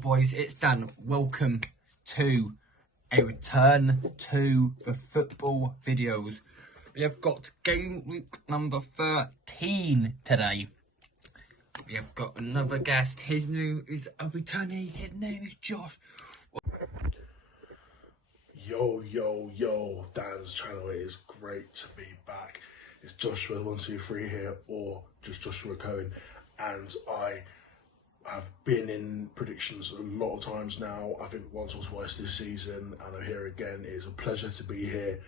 Boys, it's Dan. Welcome to a return to the football videos. We have got game week number 13 today. We have got another guest. His name is a returnee. His name is Josh. Yo, Dan's channel. It is great to be back. It's JOSHSPURS123 here, or just Joshua Cohen, and I have been in predictions a lot of times now. I think once or twice this season, and I'm here again. It is a pleasure to be here.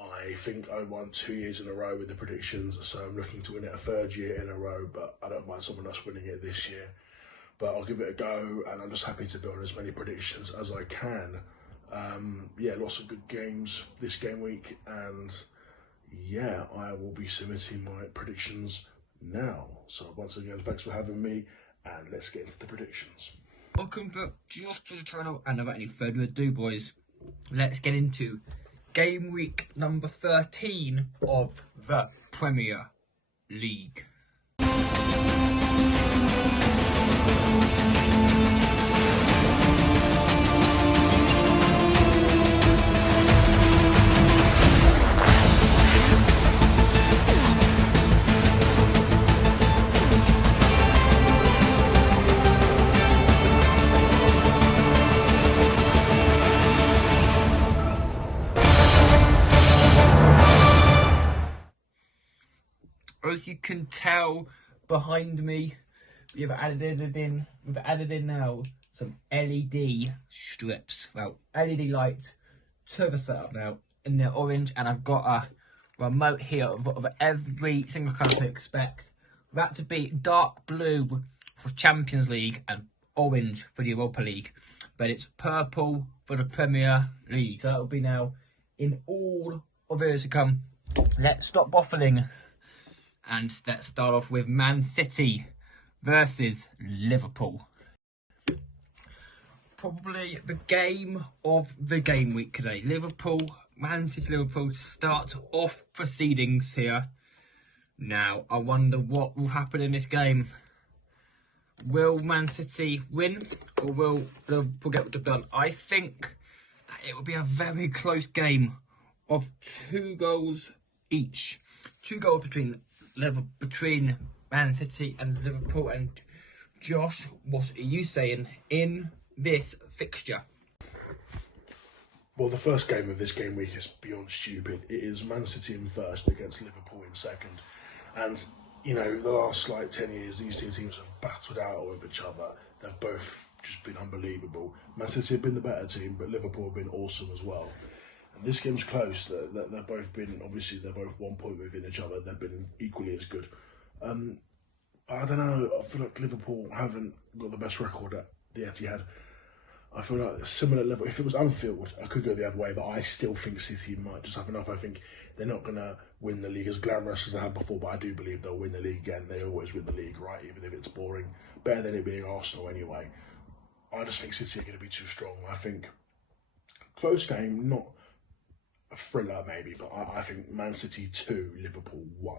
I think I won 2 years in a row with the predictions, so I'm looking to win it a third year in a row, but I don't mind someone else winning it this year. But I'll give it a go, and I'm just happy to build as many predictions as I can. Yeah, lots of good games this game week, and yeah, I will be submitting my predictions now. So once again, thanks for having me, and let's get into the predictions. Welcome back to the channel, and without any further ado, boys, let's get into game week number 13 of the Premier League. As you can tell behind me, we've added in now some LED strips, well, LED lights to the setup now in the orange, and I've got a remote here of every single colour to expect. That to be dark blue for Champions League and orange for the Europa League, but it's purple for the Premier League. So that will be now in all of those to come. Let's stop waffling. And let's start off with Man City versus Liverpool. Probably the game of the game week today. Man City, Liverpool to start off proceedings here. Now, I wonder what will happen in this game. Will Man City win, or will Liverpool get what they've done? I think that it will be a very close game of 2 goals each. 2 goals between Man City and Liverpool. And Josh, what are you saying in this fixture? Well, the first game of this game week is beyond stupid. It is Man City in first against Liverpool in second. And, you know, the last 10 years, these two teams have battled out with each other. They've both just been unbelievable. Man City have been the better team, but Liverpool have been awesome as well. And this game's close. They've both been, obviously, they're both 1 point within each other. They've been equally as good. I don't know. I feel like Liverpool haven't got the best record at the Etihad. I feel like a similar level. If it was Anfield, I could go the other way, but I still think City might just have enough. I think they're not going to win the league as glamorous as they have before, but I do believe they'll win the league again. They always win the league, right? Even if it's boring. Better than it being Arsenal anyway. I just think City are going to be too strong. I think close game, not a thriller maybe, but I think Man City 2, Liverpool 1.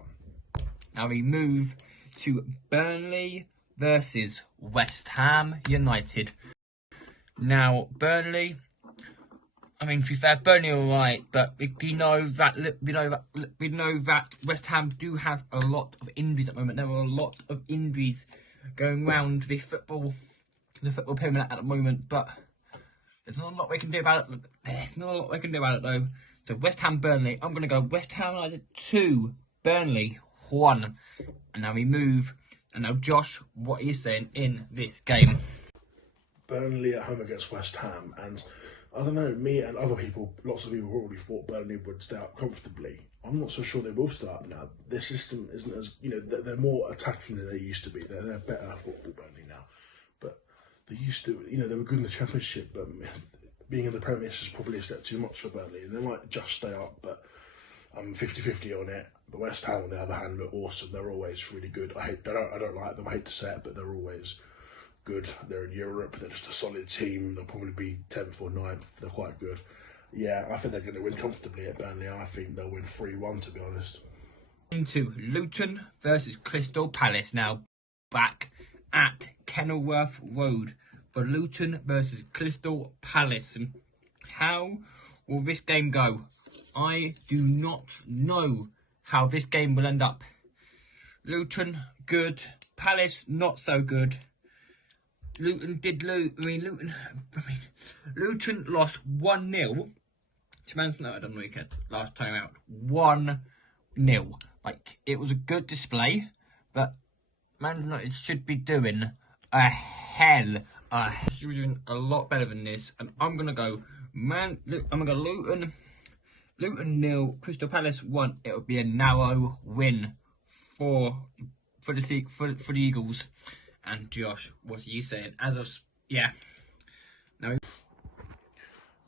Now we move to Burnley versus West Ham United. Now Burnley, I mean, to be fair, Burnley are alright, but we know that West Ham do have a lot of injuries at the moment. There are a lot of injuries going round the football pyramid at the moment, but there's not a lot we can do about it. There's not a lot we can do about it though. So West Ham Burnley, I'm gonna go West Ham United 2, Burnley 1. And now we move. And now Josh, what are you saying in this game? Burnley at home against West Ham, and I don't know, me and other people, lots of people probably thought Burnley would stay up comfortably. I'm not so sure they will stay up now. Their system isn't as, they're more attacking than they used to be. They're better at football, Burnley now. But they used to, they were good in the Championship, but being in the Premier is probably a step too much for Burnley. They might just stay up, but I'm 50-50 on it. But West Ham, on the other hand, look awesome. They're always really good. I don't like them. I hate to say it, but they're always good. They're in Europe. They're just a solid team. They'll probably be 10th or 9th. They're quite good. Yeah, I think they're going to win comfortably at Burnley. I think they'll win 3-1, to be honest. Into Luton versus Crystal Palace now, back at Kenilworth Road. for Luton versus Crystal Palace. How will this game go? I do not know how this game will end up. Luton, good. Palace, not so good. Luton Luton lost 1-0 to Man United on the weekend, last time out. 1-0. Like, it was a good display, but Man United should be doing a lot better than this. And I'm gonna go Luton 0, Crystal Palace 1. It would be a narrow win for the Eagles. And Josh, what are you saying? No.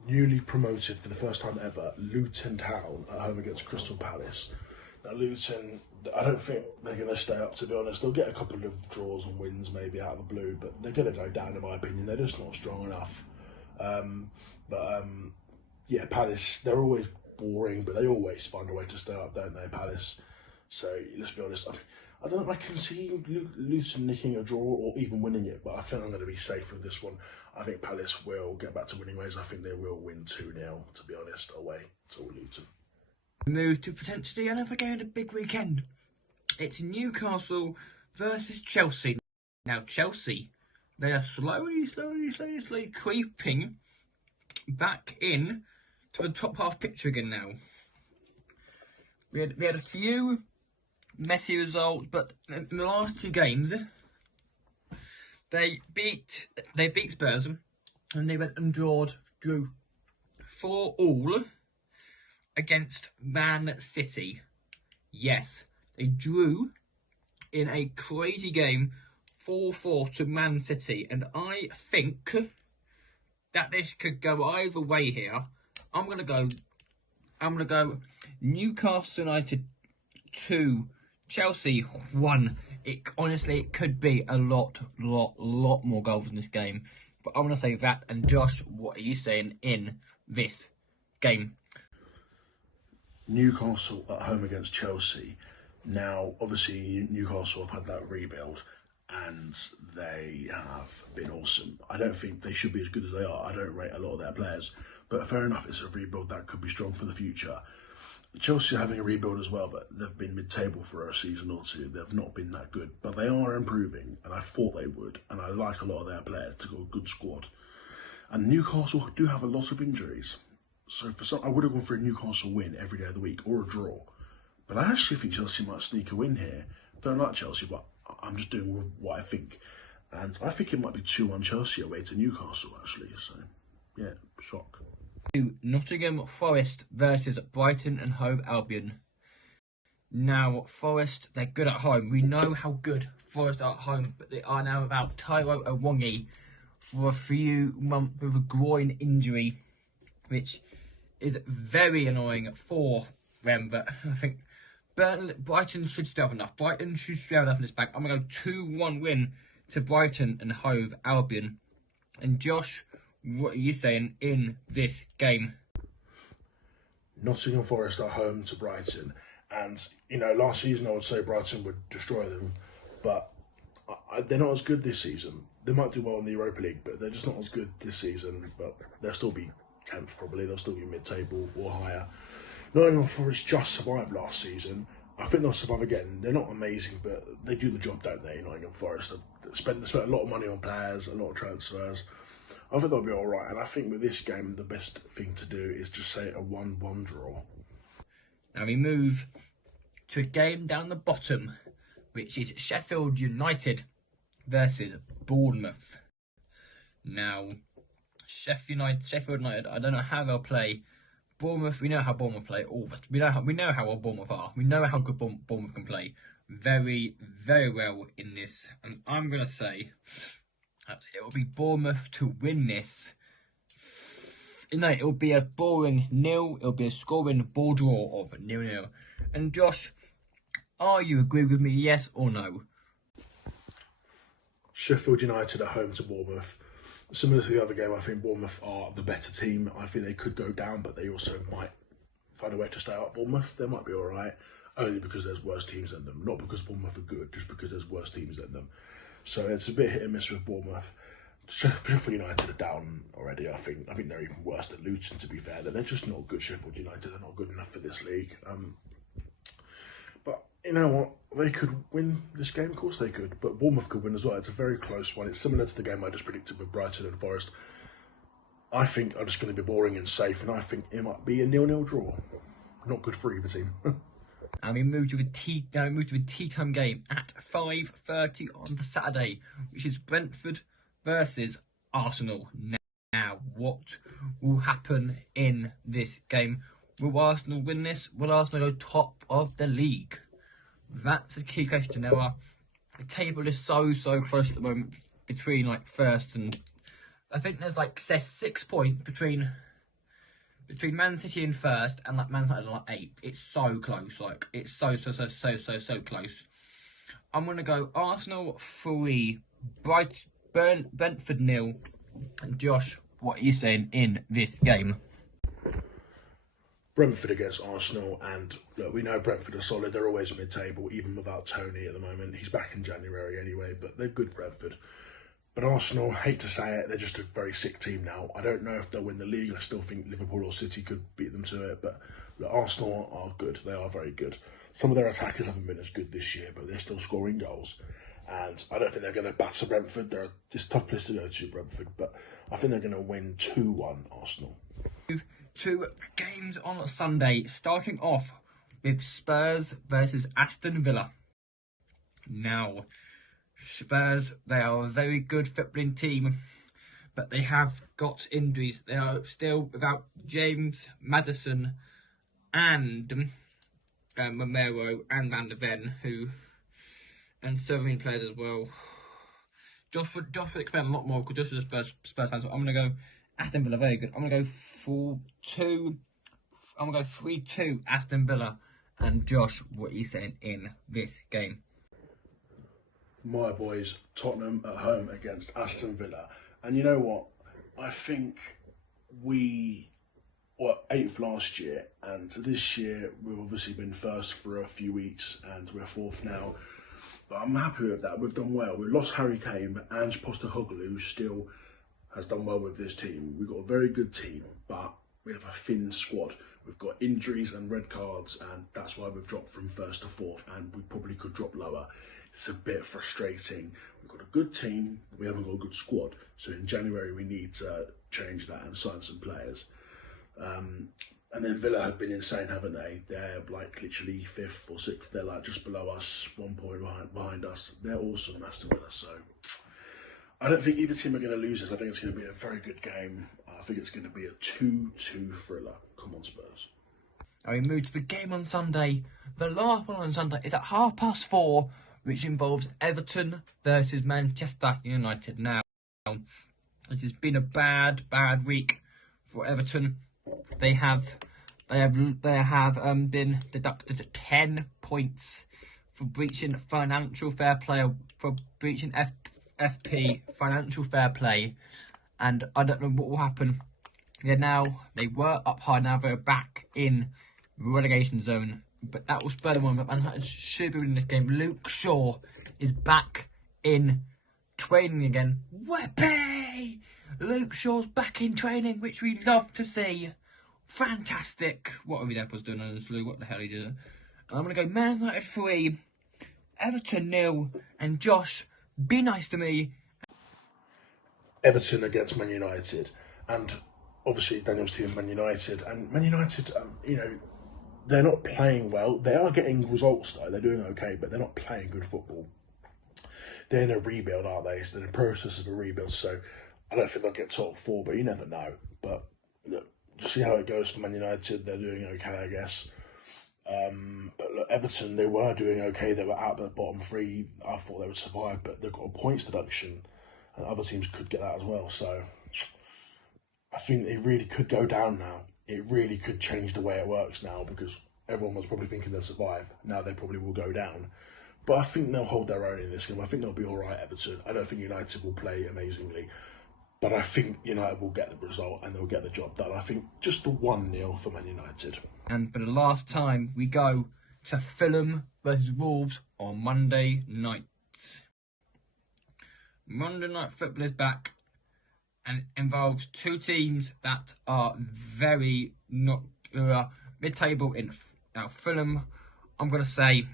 Newly promoted for the first time ever, Luton Town at home against Crystal Palace. Now Luton, I don't think they're going to stay up, to be honest. They'll get a couple of draws and wins maybe out of the blue, but they're going to go down in my opinion. They're just not strong enough. Yeah, Palace, they're always boring, but they always find a way to stay up, don't they, Palace? So let's be honest. I don't know if I can see Luton nicking a draw or even winning it, but I think I'm going to be safe with this one. I think Palace will get back to winning ways. I think they will win 2-0, to be honest, away to Luton. Move to potentially another game of the big weekend. It's Newcastle versus Chelsea. Now Chelsea, they are slowly creeping back in to the top half picture again now. We had a few messy results, but in the last 2 games, they beat Spurs, and they went and drew 4-4 against Man City. Yes, they drew in a crazy game 4-4 to Man City, and I think that this could go either way here. I'm gonna go Newcastle United 2, Chelsea 1. It could be a lot more goals in this game. But I'm gonna say that. And Josh, what are you saying in this game? Newcastle at home against Chelsea. Now, obviously, Newcastle have had that rebuild, and they have been awesome. I don't think they should be as good as they are. I don't rate a lot of their players, but fair enough, it's a rebuild that could be strong for the future. Chelsea are having a rebuild as well, but they've been mid-table for a season or two. They've not been that good, but they are improving, and I thought they would, and I like a lot of their players. They've got a good squad. And Newcastle do have a lot of injuries. So for some, I would have gone for a Newcastle win every day of the week, or a draw. But I actually think Chelsea might sneak a win here. Don't like Chelsea, but I'm just doing what I think. And I think it might be 2-1 Chelsea away to Newcastle, actually. So, yeah, shock. Nottingham Forest versus Brighton and Hove Albion. Now, Forest, they're good at home. We know how good Forest are at home, but they are now without Taiwo Awoniyi for a few months with a groin injury, which is very annoying for them. But I think Brighton should still have enough. Brighton should still have enough in this bag. I'm going to go 2-1 win to Brighton and Hove Albion. And Josh, what are you saying in this game? Nottingham Forest are home to Brighton. And, you know, last season I would say Brighton would destroy them. But they're not as good this season. They might do well in the Europa League, but they're just not as good this season. But they'll still be 10th probably. They'll still be mid-table or higher. Nottingham Forest just survived last season. I think they'll survive again. They're not amazing, but they do the job, don't they? Nottingham Forest have spent a lot of money on players, a lot of transfers. I think they'll be all right. And I think with this game, the best thing to do is just say a 1-1 draw. Now we move to a game down the bottom, which is Sheffield United versus Bournemouth. Now, Sheffield United, I don't know how they'll play. Bournemouth, we know how Bournemouth play. We know how well Bournemouth are. We know how good Bournemouth can play. Very, very well in this. And I'm going to say that it will be Bournemouth to win this. No, it will be a boring nil. It will be a scoring ball draw of 0-0. And Josh, are you agree with me, yes or no? Sheffield United are home to Bournemouth. Similar to the other game, I think Bournemouth are the better team. I think they could go down, but they also might find a way to stay up. Bournemouth, they might be all right, only because there's worse teams than them. Not because Bournemouth are good, just because there's worse teams than them. So it's a bit hit and miss with Bournemouth. Sheffield United are down already. I think they're even worse than Luton. To be fair, they're just not good. Sheffield United, they're not good enough for this league. But you know what? They could win this game. Of course they could. But Bournemouth could win as well. It's a very close one. It's similar to the game I just predicted with Brighton and Forest. I think I'm just going to be boring and safe, and I think it might be a 0-0 draw. Not good for either team. And we moved to a tea time game at 5:30 on the Saturday, which is Brentford versus Arsenal. Now, what will happen in this game? Will Arsenal win this? Will Arsenal go top of the league? That's a key question. The table is so close at the moment between like first and I think there's like 6 points between Man City in first and like Man United in like 8th. It's so close. Like it's so close. I'm gonna go Arsenal 3, Brentford 0. And Josh, what are you saying in this game? Brentford against Arsenal, and look, we know Brentford are solid. They're always mid-table, even without Tony at the moment. He's back in January anyway, but they're good, Brentford. But Arsenal, hate to say it, they're just a very sick team now. I don't know if they'll win the league. I still think Liverpool or City could beat them to it, but look, Arsenal are good. They are very good. Some of their attackers haven't been as good this year, but they're still scoring goals. And I don't think they're going to batter Brentford. It's a tough place to go to, Brentford, but I think they're going to win 2-1 Arsenal. 2 games on Sunday, starting off with Spurs versus Aston Villa. Now, Spurs, they are a very good footballing team, but they have got injuries. They are still without James Maddison and Romero and Van der Ven, and so many players as well. Josh would explain a lot more because Josh is a Spurs fan, so I'm going to go Aston Villa, very good. I'm going to go 4-2. I'm going to go 3-2 Aston Villa. And Josh, what are you saying in this game? My boys, Tottenham at home against Aston Villa. And you know what? I think we were 8th last year, and this year we've obviously been first for a few weeks, and we're 4th now. But I'm happy with that. We've done well. We've lost Harry Kane, but Ange Postecoglou still has done well with this team. We've got a very good team, but we have a thin squad. We've got injuries and red cards, and that's why we've dropped from 1st to 4th, and we probably could drop lower. It's a bit frustrating. We've got a good team, but we haven't got a good squad. So in January, we need to change that and sign some players. And then Villa have been insane, haven't they? They're like literally 5th or 6th. They're like just below us, 1 point behind us. They're awesome, Aston Villa. So I don't think either team are going to lose this. I think it's going to be a very good game. I think it's going to be a 2-2 thriller. Come on, Spurs. We move to the game on Sunday. The last one on Sunday is at 4:30, which involves Everton versus Manchester United. Now, it has been a bad week for Everton. They have been deducted 10 points for breaching financial fair play, for breaching FP, financial fair play, and I don't know what will happen. They were up high, now they're back in relegation zone, but that will spur them on. But Man United should be winning this game. Luke Shaw is back in training again. Whoopee! Luke Shaw's back in training, which we love to see. Fantastic. What are we there doing on this, Luke? What the hell are you doing? I'm going to go Man United 3, Everton 0, and Josh, be nice to me. Everton against Man United, and obviously Daniel's team is Man United, and Man United, they're not playing well. They are getting results though, they're doing okay, but they're not playing good football. They're in a rebuild, aren't they? So they're in the process of a rebuild, so I don't think they'll get top 4, but you never know. But look, just see how it goes for Man United. They're doing okay, I guess. But look, Everton, they were doing okay. They were out of the bottom 3. I thought they would survive, but they've got a points deduction, and other teams could get that as well. So I think they really could go down now. It really could change the way it works now, because everyone was probably thinking they'll survive. Now they probably will go down. But I think they'll hold their own in this game. I think they'll be all right, Everton. I don't think United will play amazingly, but I think United will get the result and they'll get the job done. I think just a 1-0 for Man United. And for the last time, we go to Fulham versus Wolves on Monday night. Monday Night Football is back. and it involves two teams that are very not mid-table in Fulham. I'm going to say,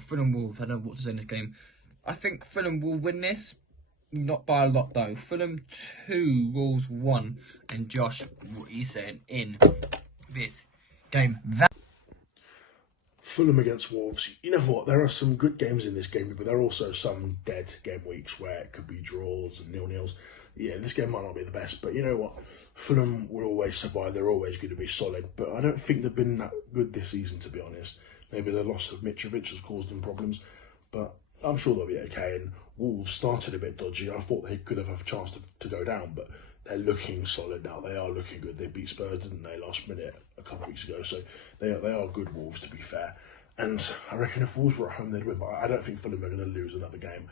Fulham Wolves. I don't know what to say in this game. I think Fulham will win this, not by a lot though. Fulham 2, Wolves 1. And Josh, what are you saying in this game? Fulham against Wolves. You know what? There are some good games in this game, but there are also some dead game weeks where it could be draws and 0-0s. Yeah, this game might not be the best, but you know what? Fulham will always survive. They're always going to be solid, but I don't think they've been that good this season, to be honest. Maybe the loss of Mitrovic has caused them problems, but I'm sure they'll be okay. And Wolves started a bit dodgy. I thought they could have a chance to go down, but they're looking solid now. They are looking good. They beat Spurs, didn't they, last minute a couple of weeks ago? So they are good Wolves, to be fair. And I reckon if Wolves were at home, they'd win. But I don't think Fulham are going to lose another game.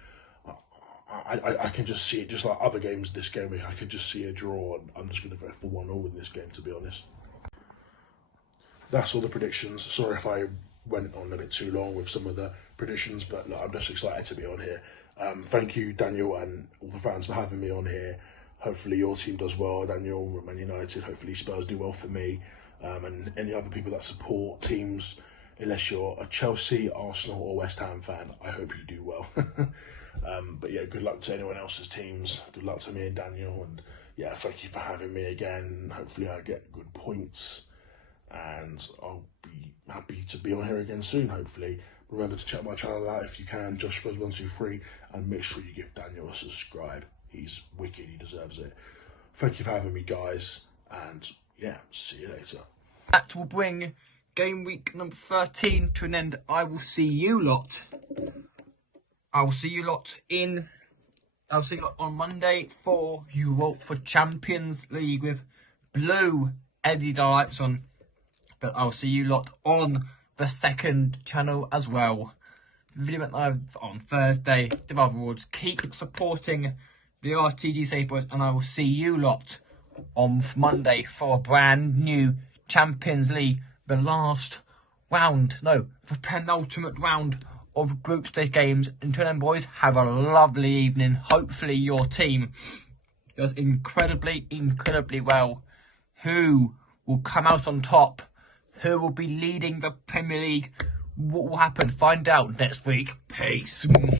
I can just see it, just like other games this game week, I could just see a draw. And I'm just going to go for 1-1 in this game, to be honest. That's all the predictions. Sorry if I went on a bit too long with some of the predictions, but look, I'm just excited to be on here. Thank you, Daniel, and all the fans for having me on here. Hopefully your team does well, Daniel, Man United. Hopefully Spurs do well for me, and any other people that support teams. Unless you're a Chelsea, Arsenal or West Ham fan, I hope you do well. But yeah, good luck to anyone else's teams. Good luck to me and Daniel. And yeah, thank you for having me again. Hopefully I get good points. And I'll be happy to be on here again soon, hopefully. Remember to check my channel out if you can, JOSHSPURS123. And make sure you give Daniel a subscribe. He's wicked, he deserves it. Thank you for having me, guys. And yeah, see you later. That will bring game week number 13 to an end. I will see you lot on Monday for Europa Champions League with blue LED lights on. But I'll see you lot on the second channel as well. The video went live on Thursday. The other awards. Keep supporting the RTG Safe Boys, and I will see you lot on Monday for a brand new Champions League. The last round, no, the penultimate round of group stage games. Until then, boys, have a lovely evening. Hopefully your team does incredibly well. Who will come out on top? Who will be leading the Premier League? What will happen? Find out next week. Peace.